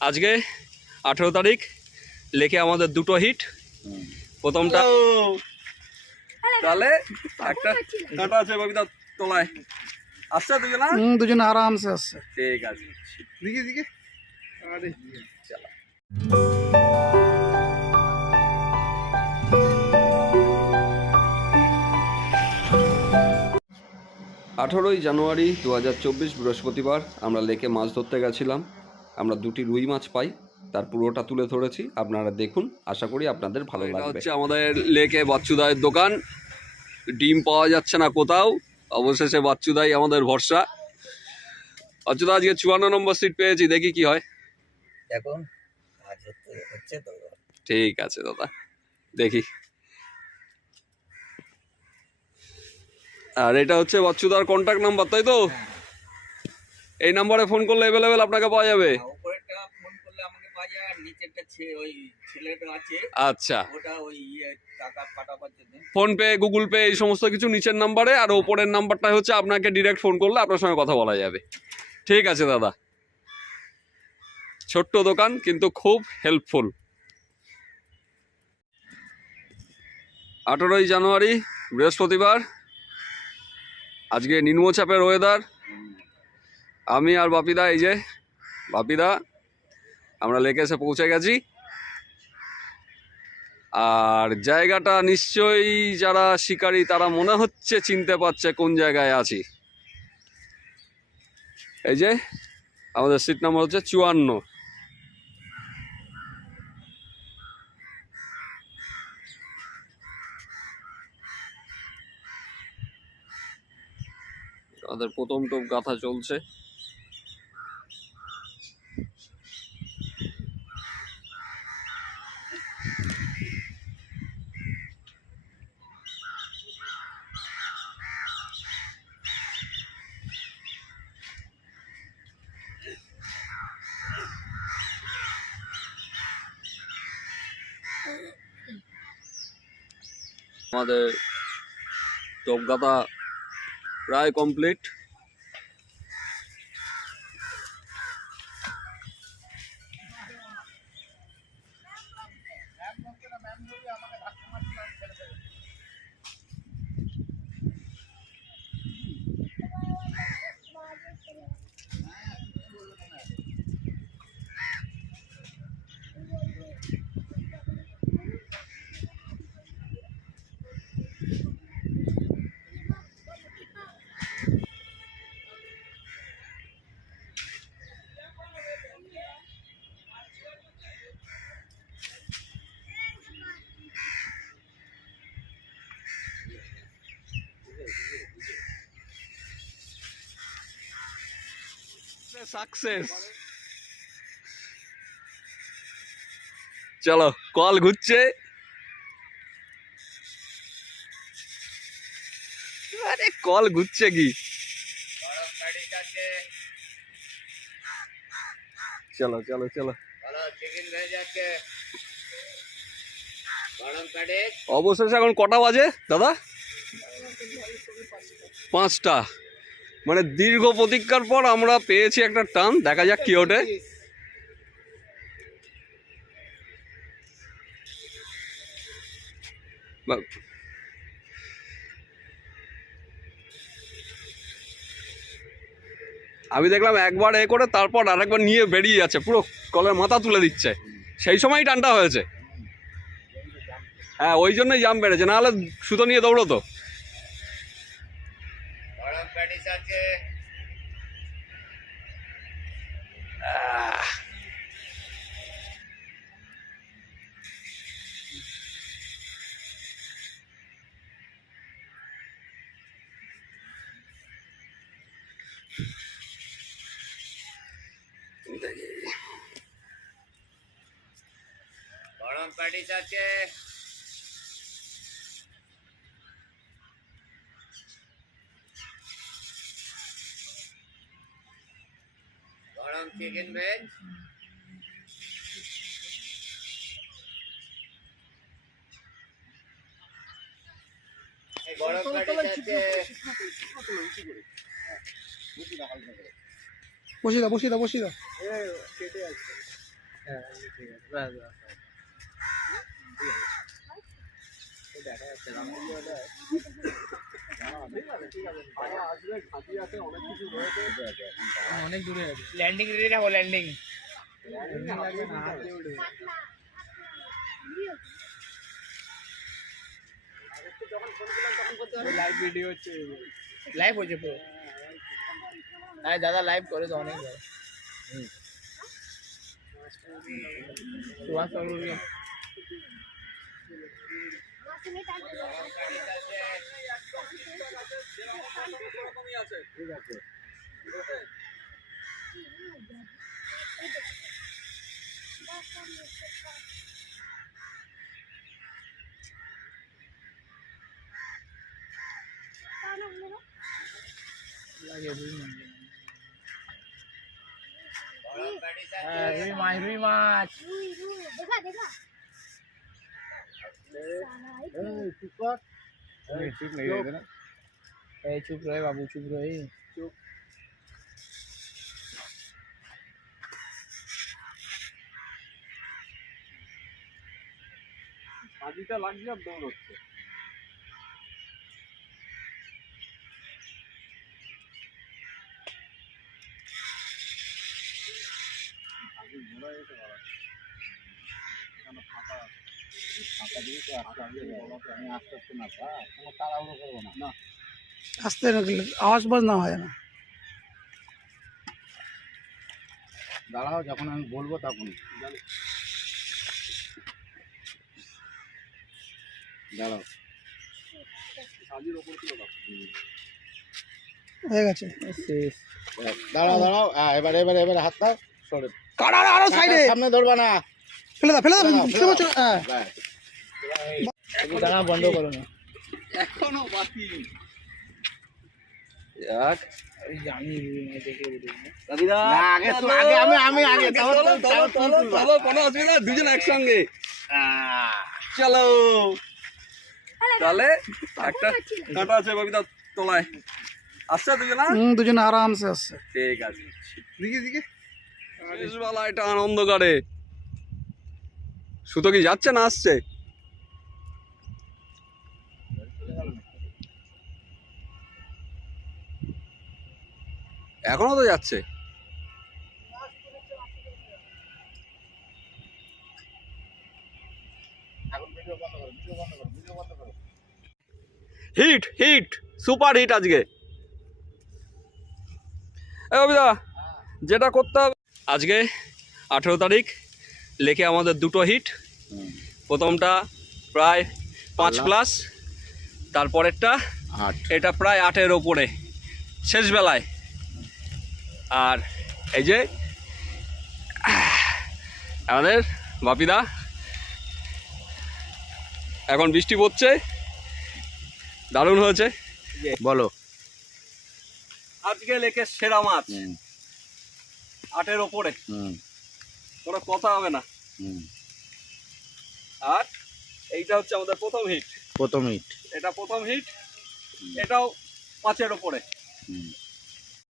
আজকে আঠেরো তারিখ লেখে আমাদের দুটো হিট প্রথমটা তাহলে একটা কাঁটা আছে ববিতা তোলায়। আসছে দুজনা? দুজনে আরামসে আসছে। ঠিক আছে। দিকে দিকে। আরে আঠেরোই জানুয়ারি দু হাজার চব্বিশ বৃহস্পতিবার আমরা লেকে মাছ ধরতে গেছিলাম। আমরা দুটি রুই মাছ পাই তার পুরোটা তুলে ধরেছি আপনারা দেখুন আশা করি আপনাদের ভালো লাগবে। হচ্ছে আমাদের লেকে বাচ্চুদায়ের দোকান ডিম পাওয়া যাচ্ছে না কোথাও অবশেষে বাচ্চুদাই আমাদের ভরসা। বাচ্চুদা আজকে চুয়ান্ন নম্বর সিট পেয়েছি দেখি কি হয়। এখন ঠিক আছে দাদা দেখি। আর এটা হচ্ছে বাচ্চুদার কন্ট্যাক্ট নাম্বার তাই তো? এই নাম্বারে ফোন করলে অ্যাভেলেবেল আপনাকে পাওয়া যাবে। আছে আচ্ছা। ইয়ে ফোন পে গুগল পে এই সমস্ত কিছু নিচের নাম্বারে আর ওপরের নাম্বারটা হচ্ছে আপনাকে ডিরেক্ট ফোন করলে আপনার সঙ্গে কথা বলা যাবে। ঠিক আছে দাদা। ছোট্ট দোকান কিন্তু খুব হেল্পফুল আঠেরোই জানুয়ারি বৃহস্পতিবার। আজকে নিম্নচাপের ওয়েদার আমি আর বাপিদা, এই যে বাপিদা, আমরা লেকে এসে পৌঁছে গেছি। আর জায়গাটা নিশ্চয়ই যারা শিকারী, তারা মনে হচ্ছে চিনতে পারছে কোন জায়গায় আছি। এই যে আমাদের সিট নাম্বার হচ্ছে চুয়ান্ন। আমাদের প্রথম টোপ গাথা চলছে। আমাদের টোপ প্রায় কমপ্লিট সাকসেস চলো, কল ঘুরছে। আরে, কল ঘুরছে কি? চলো চলো চলো। অবশেষে এখন কটা বাজে, দাদা? পাঁচটা। মানে দীর্ঘ প্রতীক্ষার পর আমরা পেয়েছি একটা টান। দেখা যাক কি ওঠে। আমি দেখলাম একবার এ করে তারপর আরেকবার নিয়ে বেরিয়ে যাচ্ছে। পুরো কলের মাথা তুলে দিচ্ছে। সেই সময়ই টানটা হয়েছে। হ্যাঁ ওই জন্যই জাম বেড়েছে। নাহলে সুতো নিয়ে দৌড়তো। গরম আছে গরম কাঠি আছে গরম চিকেন ভেজ গরম কাঠি আছে দাও বসিয়ে দাও বসিয়ে দাও অনেক দূরে আছে। ল্যান্ডিং রেডি থাকো ল্যান্ডিং লাইভ ভিডিও হচ্ছে। লাইভ হচ্ছে পুরো। হ্যাঁ দাদা লাইভ করে তো অনেক বড় সুভাষ বাবু লাগে রুই মাছ হ্যাঁ রুই মাছ রুই মাছ देखा देखा এই চুপ রয়ে বাবু চুপ রয়ে হাজিটা লাগছে আর দৌড়চ্ছে আস্তে রাখলে আওয়াজ বাজ না হয় না দাঁড়াও যখন আমি বলব তখন দাঁড়াও হয়ে গেছে দাঁড়াও দাঁড়াও হ্যাঁ এবার এবার এবার হাত দাও সরে কাটা আরও সাইডে সামনে ধরবা না ফেলে দাও ফেলে দাও ফেলে দাও, বুঝতে পারছ হ্যাঁ ব্যাস। দাঁড়া বন্ধ করো না। এখনও বাকি। দুজন একসঙ্গে। চলো। তাহলে একটা কাঁটা আছে ববিতা তোলায়। আসছে দুজনা? হুম দুজনে আরামসে আসছে। ঠিক আছে। দিকে দিকে। শেষবেলা এটা আনন্দ করে। সুতো কি যাচ্ছে না আসছে এখনও তো যাচ্ছে এখন ভিডিও বন্ধ করো ভিডিও বন্ধ করো ভিডিও তো যাচ্ছে। হিট হিট সুপার হিট আজকে। অবিদা যেটা করতে হবে আজকে আঠেরো তারিখ লেখে আমাদের দুটো হিট। প্রথমটা প্রায় পাঁচ প্লাস তারপরেরটা এটা প্রায় আটের ওপরে। শেষ বেলায় আর এই যে আমাদের বাপিদা এখন বৃষ্টি পড়ছে দারুণ হয়েছে। বলো। আজকে লেকে সেরা মাছ। আটের ওপরে। হুম। কোনো কথা হবে না। হুম। আর এইটা হচ্ছে আমাদের প্রথম হিট। প্রথম হিট। এটা প্রথম হিট। এটাও পাঁচের ওপরে।